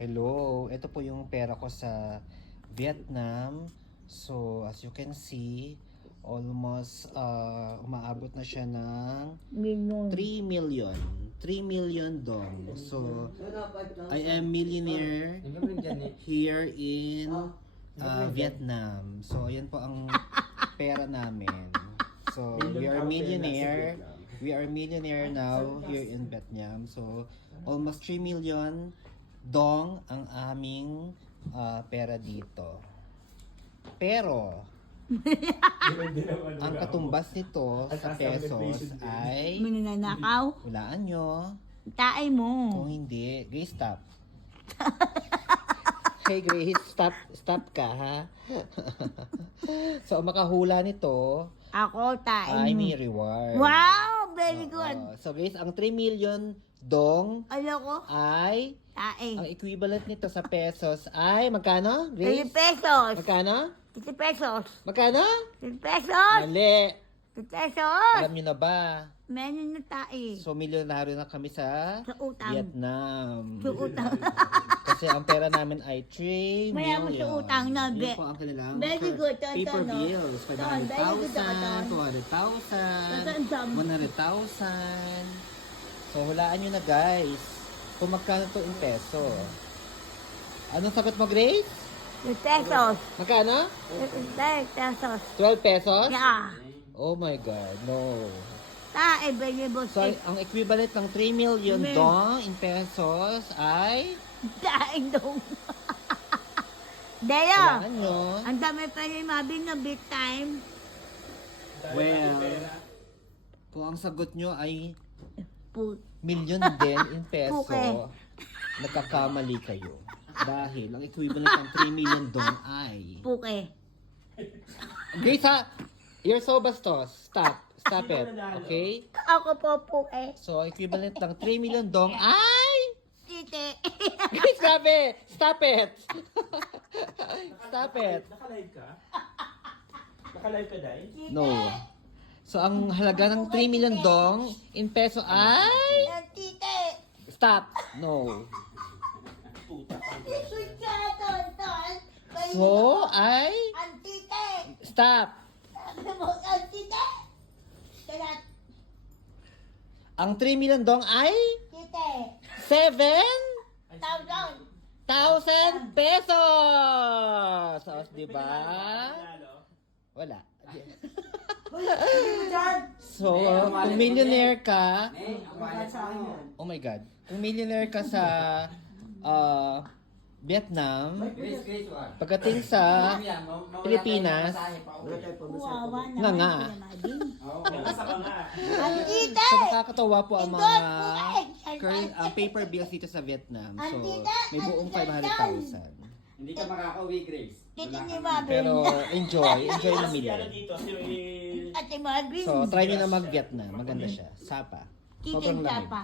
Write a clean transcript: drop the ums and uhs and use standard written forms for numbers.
Hello, ito po yung pera ko sa Vietnam. So, as you can see, almost umaabot na siya ng 3 million. 3 million dong. So, I am millionaire here in Vietnam. So, ayan po ang pera namin. So, we are millionaire. We are millionaire now here in Vietnam. So, almost 3 million dong ang aming pera dito. Pero, ang katumbas nito sa pesos ay Mananakaw? hulaan nyo. Tae mo. Kung hindi, Grace, stop. Hey Grace, stop ka ha. So, makahula nito Ako, tae ay mo. may reward. Wow! Very good. So Grace, ang 3 million dong Ano ko? ay Tae. ang equivalent nito sa pesos ay magkano? 30 Grace? pesos. Magkano? 30 pesos. Magkano? 30 pesos. Mali. 30 pesos. Alam niyo na ba? Meron na tae. So, milyonaryo na kami sa Sa utang. Vietnam. Sa utang. Kasi ang pera namin ay 3 Mayaman million. sa utang na, Yun po ang kanilang Very good, paper no? bills. Ton, very good, Ton. 500,000, 200,000, Ton. 100,000. So, hulaan nyo na guys. Kung magkano to in peso. Anong sagot mo, Grace? 30 pesos. Magkano? 30 pesos. 12 pesos? Yeah. Oh my God, no. Tae, very good. So, ang equivalent ng 3 million Amen. dong in pesos ay... Tae dong. Deo. Hulaan nyo. Ang dami pa rin mabing na big time. Well, kung ang sagot nyo ay Put. million din in peso, Okay. nagkakamali kayo. Dahil ang equivalent ng 3 million dong ay... Puke. Grace ha! You're so bastos. Stop it. Okay? Ako po puke. So, equivalent ng 3 million dong ay... Tite. Grace, grabe! Stop it! Stop it! Naka-live ka? Naka-live ka, Day? No. So, ang halaga ng 3 million dong in peso ay... Ang tite. Stop! No. Puta. Sweet ka na ton. So, ay... Ang tite. Stop! Sabi mo, ang tite. Kaya, Ang 3 million dong ay... tite. 7,000 Thousand. pesos! So, di ba? Wala. So, kung millionaire ka... Oh my God. Kung millionaire ka sa Vietnam, pagdating sa Pilipinas, Wawa naman. Nga nga. Nasa ka nga. Ang tite. so nakakatawa po ang mga Indot, ang paper bills dito sa Vietnam. So, Andita, may buong andita. 500,000. Hindi ka makaka-uwi, Grace. Tite ni Mabin. Pero enjoy na Si ano million. dito, si... Ate Mabin. So, try nyo na mag-Vietnam. Maganda siya. Sapa. Tite Sobrang lamig. Tapa.